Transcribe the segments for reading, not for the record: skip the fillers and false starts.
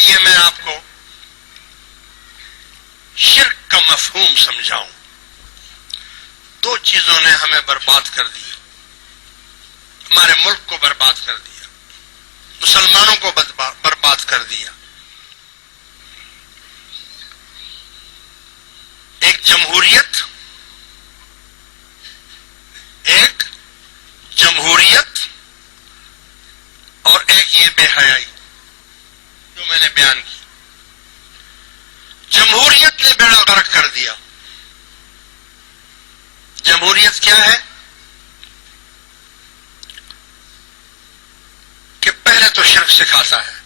آئیے میں آپ کو شرک کا مفہوم سمجھاؤں. دو چیزوں نے ہمیں برباد کر دیا، ہمارے ملک کو برباد کر دیا، مسلمانوں کو برباد کر دیا. ایک جمہوریت، اور ایک یہ بے حیائی جو میں نے بیان کی. جمہوریت نے بیڑا غرق کر دیا. جمہوریت کیا ہے کہ پہلے تو شرک سکھاتا ہے،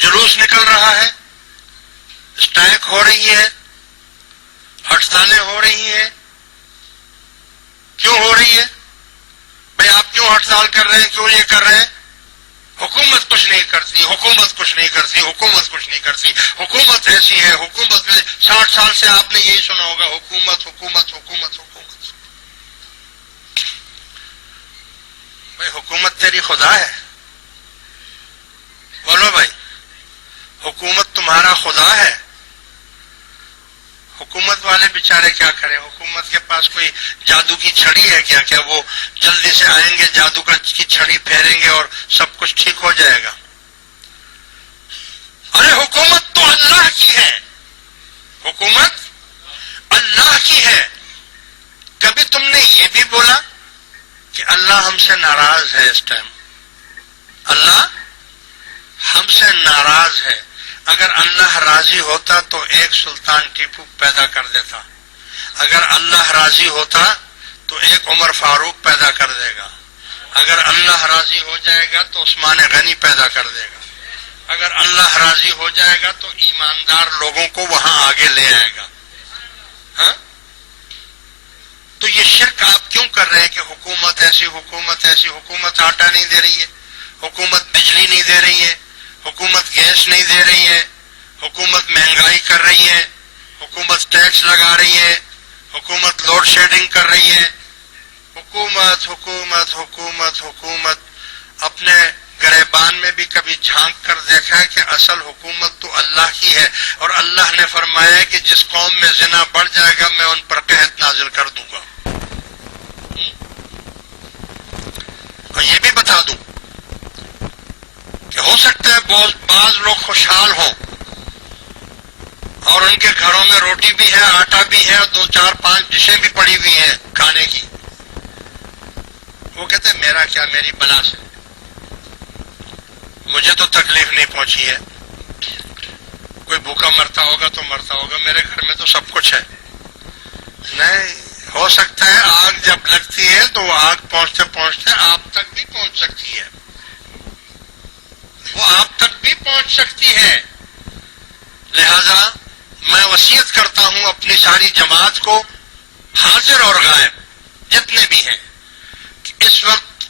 جلوس نکل رہا ہے، اسٹرائک ہو رہی ہے، ہڑتالیں ہو رہی ہیں. کیوں ہو رہی ہے بھائی؟ آپ کیوں ہڑتال کر رہے ہیں؟ کیوں یہ کر رہے ہیں؟ حکومت کچھ نہیں کرتی، حکومت کچھ نہیں کرتی، حکومت کچھ نہیں کرتی، حکومت ایسی ہے، حکومت 60 سال سے آپ نے یہی سنا ہوگا، حکومت حکومت حکومت حکومت. بھائی حکومت تیری خدا ہے؟ بولو بھائی، حکومت تمہارا خدا ہے؟ حکومت والے بیچارے کیا کریں؟ حکومت کے پاس کوئی جادو کی چھڑی ہے کیا؟ کیا وہ جلدی سے آئیں گے، جادو کی چھڑی پھیریں گے اور سب کچھ ٹھیک ہو جائے گا؟ ارے حکومت تو اللہ کی ہے، حکومت اللہ کی ہے. کبھی تم نے یہ بھی بولا کہ اللہ ہم سے ناراض ہے؟ اس ٹائم اللہ ہم سے ناراض ہے. اگر اللہ راضی ہوتا تو ایک سلطان ٹیپو پیدا کر دیتا، اگر اللہ راضی ہوتا تو ایک عمر فاروق پیدا کر دے گا، اگر اللہ راضی ہو جائے گا تو عثمان غنی پیدا کر دے گا، اگر اللہ راضی ہو جائے گا تو ایماندار لوگوں کو وہاں آگے لے آئے گا. ہاں تو یہ شرک آپ کیوں کر رہے ہیں کہ حکومت ایسی، حکومت ایسی؟ حکومت آٹا نہیں دے رہی ہے، حکومت بجلی نہیں دے رہی ہے، حکومت گیس نہیں دے رہی ہے، حکومت مہنگائی کر رہی ہے، حکومت ٹیکس لگا رہی ہے، حکومت لوڈ شیڈنگ کر رہی ہے. حکومت حکومت حکومت حکومت. اپنے گریبان میں بھی کبھی جھانک کر دیکھا ہے کہ اصل حکومت تو اللہ کی ہے، اور اللہ نے فرمایا ہے کہ جس قوم میں زنا بڑھ جائے گا میں ان پر قحط نازل کر دوں گا. اور یہ بھی بتا دوں کہ ہو سکتا ہے بعض لوگ خوشحال ہوں اور ان کے گھروں میں روٹی بھی ہے، آٹا بھی ہے، اور 2 4 5 ڈشیں بھی پڑی ہوئی ہیں کھانے کی. وہ کہتے ہیں میرا کیا، میری بلا سے مجھے تو تکلیف نہیں پہنچی ہے. کوئی بھوکا مرتا ہوگا تو مرتا ہوگا، میرے گھر میں تو سب کچھ ہے. نہیں، ہو سکتا ہے آگ جب لگتی ہے تو وہ آگ پہنچتے پہنچتے آپ تک بھی پہنچ سکتی ہے، وہ آپ تک بھی پہنچ سکتی ہے. لہذا میں وصیت کرتا ہوں اپنی ساری جماعت کو، حاضر اور غائب جتنے بھی ہیں، کہ اس وقت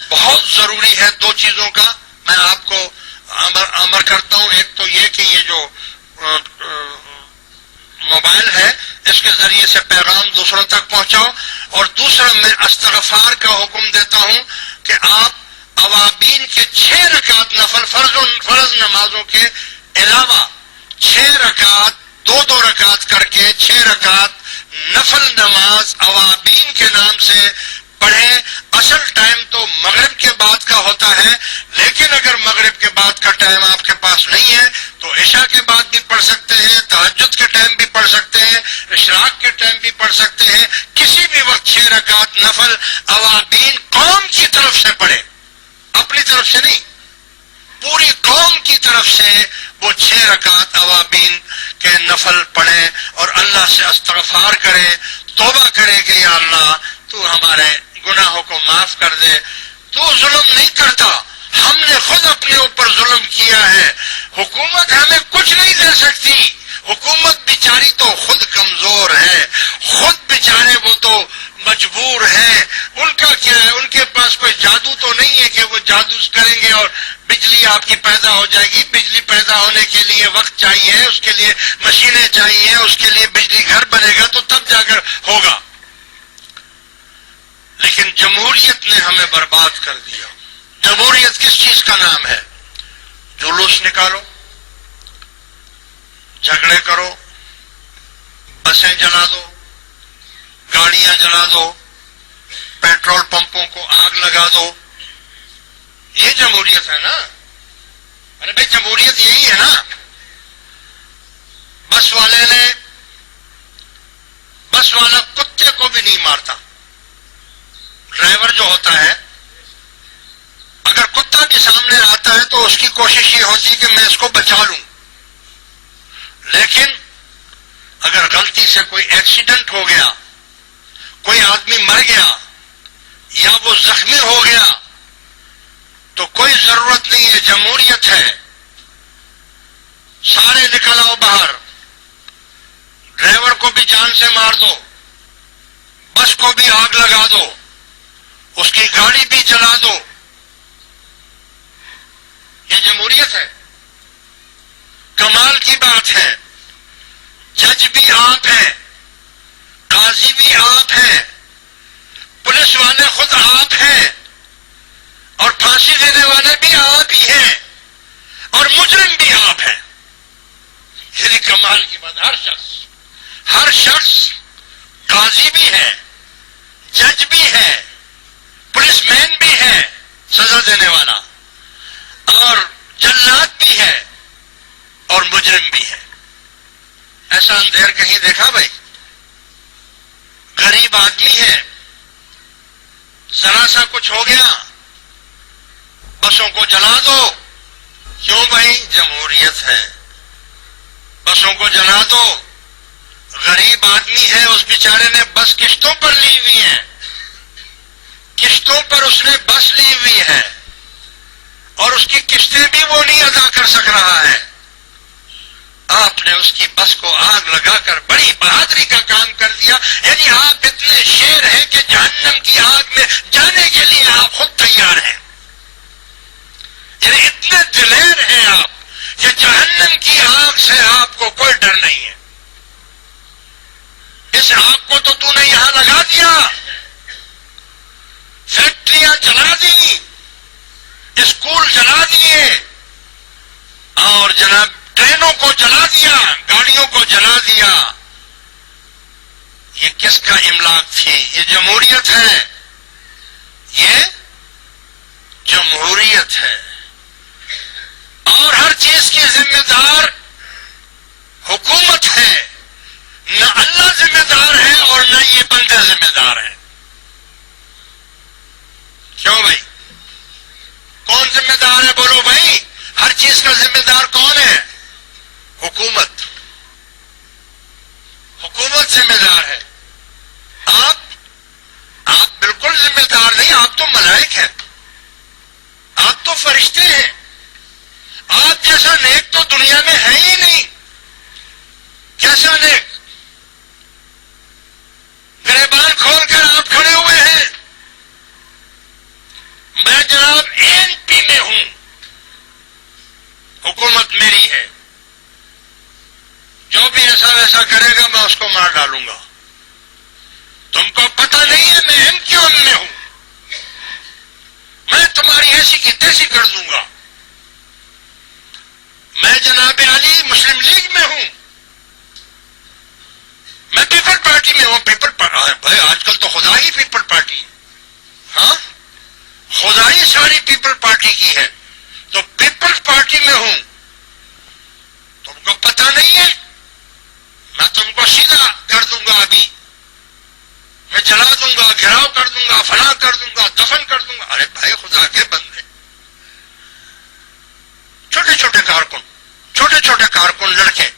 بہت ضروری ہے 2 چیزوں کا میں آپ کو امر کرتا ہوں. ایک تو یہ کہ یہ جو موبائل ہے اس کے ذریعے سے پیغام دوسروں تک پہنچاؤ، اور دوسرا میں استغفار کا حکم دیتا ہوں کہ آپ اوابین کے 6 رکعت نفل فرض نمازوں کے علاوہ 6 رکعت 2 رکعت کر کے 6 رکعت نفل نماز اوابین کے نام سے پڑھیں. اصل ٹائم تو مغرب کے بعد کا ہوتا ہے، لیکن اگر مغرب کے بعد کا ٹائم آپ کے پاس نہیں ہے تو عشاء کے بعد بھی پڑھ سکتے ہیں، تہجد کے ٹائم بھی پڑھ سکتے ہیں، اشراق کے ٹائم بھی پڑھ سکتے ہیں. کسی بھی وقت 6 رکعت نفل اوابین قوم کی طرف سے پڑھے، اپنی طرف سے نہیں، پوری قوم کی طرف سے وہ 6 رکعت اوابین کے نفل پڑھے اور اللہ سے استغفار کرے، توبہ کرے کہ یا اللہ تو ہمارے گناہوں کو معاف کر دے. تو ظلم نہیں کرتا، ہم نے خود اپنے اوپر ظلم کیا ہے. حکومت ہمیں کچھ نہیں دے سکتی، حکومت بیچاری تو خود کمزور ہے، خود بیچارے وہ تو مجبور ہیں. ان کا کیا ہے؟ ان کے پاس کوئی جادو تو نہیں ہے کہ وہ جادو کریں گے اور بجلی آپ کی پیدا ہو جائے گی. بجلی پیدا ہونے کے لیے وقت چاہیے، اس کے لیے مشینیں چاہیے، اس کے لیے بجلی گھر بنے گا تو تب جا کر ہوگا. لیکن جمہوریت نے ہمیں برباد کر دیا. جمہوریت کس چیز کا نام ہے؟ جلوس نکالو، جھگڑے کرو، بسیں جلا دو، گاڑیاں جلا دو، پیٹرول پمپوں کو آگ لگا دو، یہ جمہوریت ہے نا؟ ارے بھائی جمہوریت یہی ہے نا؟ بس والا کتے کو بھی نہیں مارتا. ڈرائیور جو ہوتا ہے اگر کتا بھی سامنے آتا ہے تو اس کی کوشش یہ ہوتی ہے کہ میں اس کو بچا لوں، لیکن اگر غلطی سے کوئی ایکسیڈنٹ ہو گیا، کوئی آدمی مر گیا یا وہ زخمی ہو گیا تو کوئی ضرورت نہیں ہے، جمہوریت ہے، سارے نکل آؤ باہر، ڈرائیور کو بھی جان سے مار دو، بس کو بھی آگ لگا دو، اس کی گاڑی بھی جلا دو. یہ جمہوریت ہے. کمال کی بات ہے، جج بھی آپ ہیں، قاضی بھی آپ ہیں، پولیس والے خود آپ ہیں، اور پھانسی دینے والے بھی آپ ہی ہیں، اور مجرم بھی آپ ہیں. یعنی کمال کی بات، ہر شخص قاضی بھی ہے، جج بھی ہے، پولیس مین بھی ہے سزا دینے والا، اور جلاد بھی ہے اور مجرم بھی ہے. ایسا اندھیر کہیں دیکھا بھائی؟ غریب آدمی ہے، ذرا سا کچھ ہو گیا بسوں کو جلا دو. کیوں بھائی؟ جمہوریت ہے. بسوں کو جلا دو. غریب آدمی ہے، اس بیچارے نے بس قسطوں پر لی ہوئی ہے، قسطوں پر اس نے بس لی ہوئی ہے، اور اس کی قسطیں بھی وہ نہیں ادا کر سک رہا ہے. آپ نے اس کی بس کو آگ لگا کر بڑی بہادری کا کام کر دیا. یعنی آپ اتنے شیر ہیں کہ جہنم کی آگ میں جانے کے لیے آپ خود تیار ہیں. یعنی اتنے دلیر ہیں آپ کہ جہنم کی آگ سے آپ کو کوئی ڈر نہیں ہے. اس آگ کو تو تو نے یہاں لگا دیا، فیکٹریاں جلا دی، اسکول جلا دیے، اور جناب ٹرینوں کو جلا دیا، گاڑیوں کو جلا دیا. یہ کس کا املاک تھی؟ یہ جمہوریت ہے. یہ جمہوریت ہے. اور ہر چیز کی ذمہ دار حکومت ہے، نہ اللہ ذمہ دار ہے اور نہ یہ بندے ذمہ دار ہیں. کیوں بھائی؟ کون ذمہ دار ہے؟ بولو بھائی. ہر چیز کا ذمہ دار کون ہے؟ حکومت. حکومت ذمہ دار ہے. آپ بالکل ذمہ دار نہیں. آپ تو ملائک ہیں، آپ تو فرشتے ہیں. آپ جیسا نیک تو دنیا میں ہے ہی نہیں. کیسا نیک؟ گریبان کھول کر آپ کھڑے ہوئے ہیں. میں جناب MP میں ہوں، حکومت میری ہے، جو بھی ایسا ویسا کرے گا میں اس کو مار ڈالوں گا. تم کو پتہ نہیں ہے میں MQ میں ہوں، میں تمہاری ایسی کی تیسی کر دوں گا. میں جناب علی مسلم لیگ میں ہوں، میں پیپل پارٹی میں ہوں. بھائی آج کل تو خدا ہی پیپل پارٹی ہے. ہاں، خدا ہی ساری پیپل پارٹی کی ہے. تو پیپل پارٹی میں ہوں. تم کو پتہ نہیں ہے، میں تم کو سیدھا کر دوں گا. ابھی میں جلا دوں گا، گھراؤ کر دوں گا، فلاں کر دوں گا، دفن کر دوں گا. ارے بھائی خدا کے بندے، چھوٹے چھوٹے کارکن لڑکے،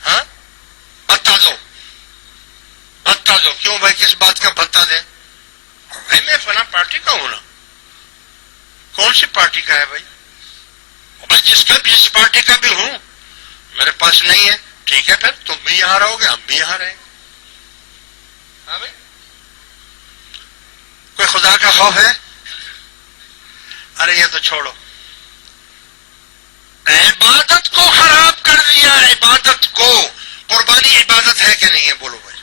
ہاں بتا دو. کیوں بھائی؟ کس بات کا بتا دیں؟ بھائی میں فلاں پارٹی کا ہوں نا. کون سی پارٹی کا ہے بھائی؟ بھائی جس پارٹی کا بھی ہوں، میرے پاس نہیں ہے. ٹھیک ہے، پھر تم بھی یہاں رہو گے، ہم بھی یہاں رہیں گے. ہاں بھائی، کوئی خدا کا خوف ہے؟ ارے یہ تو چھوڑو. عبادت کو خراب کر دیا. عبادت کو، قربانی عبادت ہے کہ نہیں ہے؟ بولو بھائی.